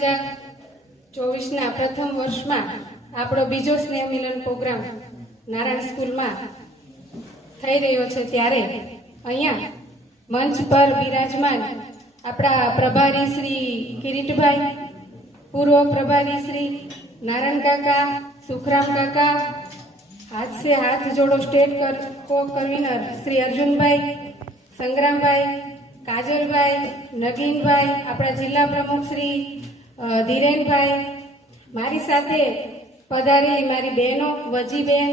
હજાર ચોવીસના પ્રથમ વર્ષમાં આપણો બીજો સ્નેહ મિલન પ્રોગ્રામ નારાયણ સ્કૂલમાં થઈ રહ્યો છે ત્યારે અહીંયા મંચ પર બિરાજમાન આપણા પ્રભારી શ્રી કિરીટભાઈ, પૂર્વ પ્રભારી શ્રી નારાયણ કાકા, સુખરામ કાકા હાથ સે હાથ જોડો state co convener Shri Arjunbhai, Sangrambhai કાજલભાઈ, Naginbhai, આપણા જિલ્લા પ્રમુખ શ્રી ધીરેનભાઈ, મારી સાથે પધારી મારી બહેનો, વજીબેન,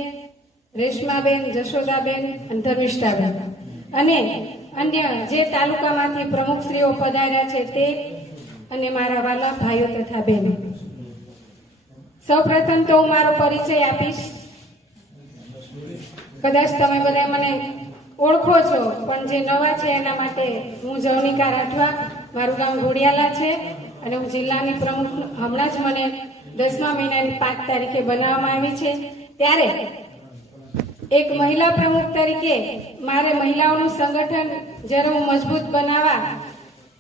રેશમાબેન, જશોદાબેન અને ધર્મિષ્ઠાબેન. અને અન્ય જે તાલુકામાંથી પ્રમુખશ્રીઓ પધાર્યા છે તે અને મારા વાલા ભાઈઓ તથા બહેનો. સૌપ્રથમ તો હું મારો પરિચય આપીશ. કદાચ તમે બધા મને ઓળખો છો, પણ જે નવા છે એના માટે હું જવનિકા રાઠવા, મારું ગામ ઘોડિયાલા છે અને હું જિલ્લાની પ્રમુખ હમણાં જ મને દસમા મહિનાની પાંચ તારીખે બનાવવામાં આવી છે. ત્યારે એક મહિલા પ્રમુખ તરીકે મારે મહિલાઓનું સંગઠન જ્યારે હું મજબૂત બનાવવા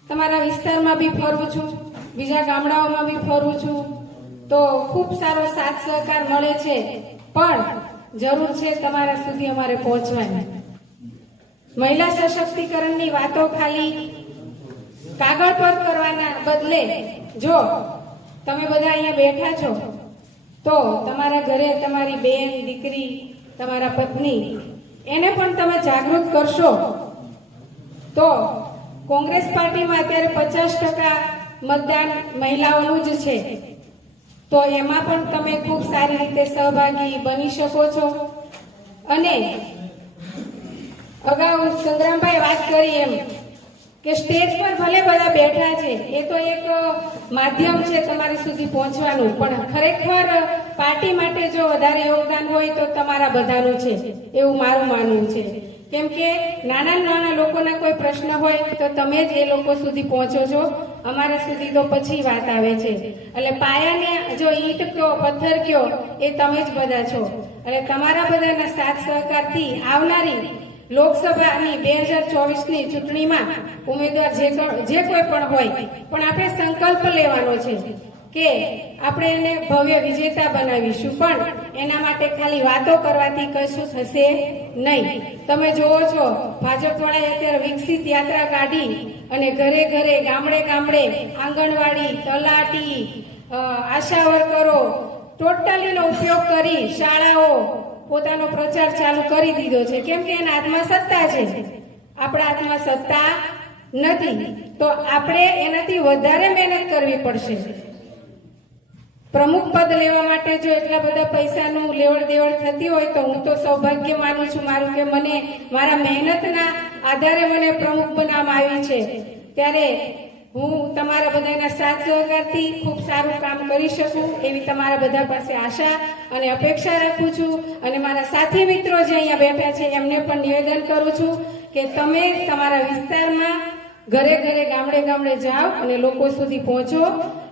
તમારા વિસ્તારમાં બી ફરું છું, બીજા ગામડાઓમાં બી ફરું છું, તો ખૂબ સારો સાથ સહકાર મળે છે. પણ જરૂર છે તમારા સુધી અમારે પહોંચવાની. મહિલા સશક્તિકરણની વાતો ખાલી કાગળ પર કરવાના બદલે જો તમે બધા અહીંયા બેઠા છો, તો તમારા ઘરે તમારી બેન, દીકરી, તમારા પત્ની, એને પણ તમે જાગૃત કરશો. તો કોંગ્રેસ પાર્ટીમાં અત્યારે પચાસ ટકા મતદાન મહિલાઓનું જ છે. તો એમાં પણ તમે ખૂબ સારી રીતે સહભાગી બની શકો છો. અને અગાઉ સંગ્રામભાઈ વાત કરી એમ કે સ્ટેજ પર ભલે બધા બેઠા છે, એ તો એક માધ્યમ છે તમારી સુધી પહોંચવાનું. પણ ખરેખર પાર્ટી માટે જો વધારે યોગદાન હોય તો તમારા બધાનું છે, એવું મારું માનવું છે. કેમ કે નાના નાના લોકોના કોઈ પ્રશ્ન હોય તો તમે જ એ લોકો સુધી પહોંચો છો. અમારા સુધી તો પછી વાત આવે છે. એટલે પાયાને જો ઈંટ કયો, પથ્થર કયો, એ તમે જ બધા છો. એટલે તમારા બધાના સાથ સહકારથી આવનારી લોકસભાની બે હજાર ચોવીસની ચૂંટણીમાં ઉમેદવાર જે જે કોઈ પણ હોય, પણ આપણે સંકલ્પ લેવાનો છે કે આપણે એને ભવ્ય વિજેતા બનાવીશું. પણ એના માટે ખાલી વાતો કરવાથી કશું થશે નહીં. તમે જુઓ છો ભાજપ વાળાએ અત્યારે વિકસિત યાત્રા કાઢી અને ઘરે ઘરે, ગામડે ગામડે આંગણવાડી, તલાટી આશા વર્કરો ટોટલીનો ઉપયોગ કરી શાળાઓ પોતાનો પ્રચાર ચાલુ કરી દીધો છે. કેમ કે એના હાથમાં સત્તા છે. આપણા હાથમાં સત્તા નથી. તો આપણે એનાથી વધારે મહેનત કરવી પડશે. પ્રમુખ પદ લેવા માટે જો એટલા બધા પૈસાનું લેવડ દેવડ થતી હોય તો હું તો સૌભાગ્ય માનું છું મારું કે મને મારા મહેનતના આધારે મને પ્રમુખ બનાવવામાં આવી છે. ત્યારે હું તમારા બધાના સાથ સહકારથી ખૂબ સારું કામ કરી શકું એવી તમારા બધા પાસે આશા અને અપેક્ષા રાખું છું. અને મારા સાથી મિત્રો જે અહીંયા બેઠા છે, એમને પણ નિવેદન કરું છું કે તમે તમારા વિસ્તારમાં ઘરે ઘરે ગામડે ગામડે જાઓ અને લોકો સુધી પહોંચો.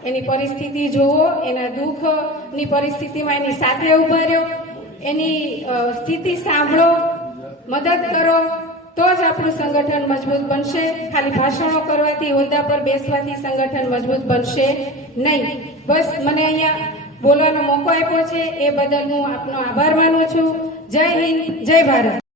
એની પરિસ્થિતિ જુઓ, એના દુઃખની પરિસ્થિતિમાં એની સાથે ઊભા રહ્યો એની સ્થિતિ સાંભળો, મદદ કરો. તો જ આપણું સંગઠન મજબૂત બનશે. ખાલી ભાષણો કરવાથી હોદ્દા પર બેસવાથી સંગઠન મજબૂત બનશે નહીં. બસ મને અહીંયા બોલવાનો મોકો આપ્યો છે. એ બદલ હું આપનો આભાર માનું છું. જય હિન્દ, જય ભારત.